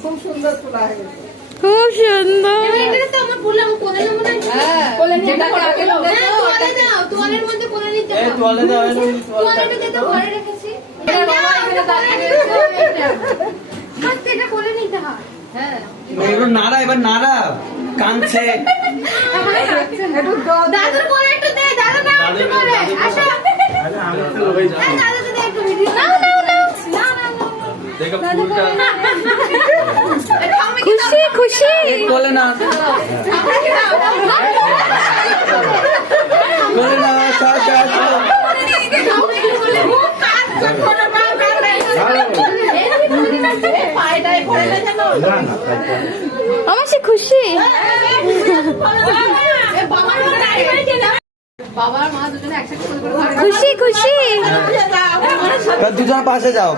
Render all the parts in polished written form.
খুব সুন্দর তোলা হয়েছে, খুব সুন্দর। নাড়া এবার নাড়া কাঁদছে। দাদুর কোলে একটু দে, দাদু না একটু করে আসো। হ্যাঁ দাদুকে দে একটু ভিডিও। নাও নাও নাও নাও নাও। দেখো ফুলটা খুশি খুশি কোলে না কোলে না আমার সে খুশি। খুশি খুশি দুজন পাশে যাও।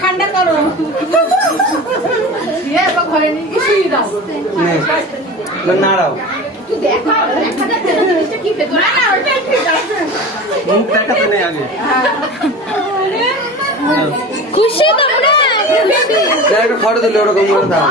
ঠান্ডা করো, নাড়াও মুখ দেখাতে নেই আগে। খুশি তোমরা? একটা ফটো দিলে ওরকম করে দাও।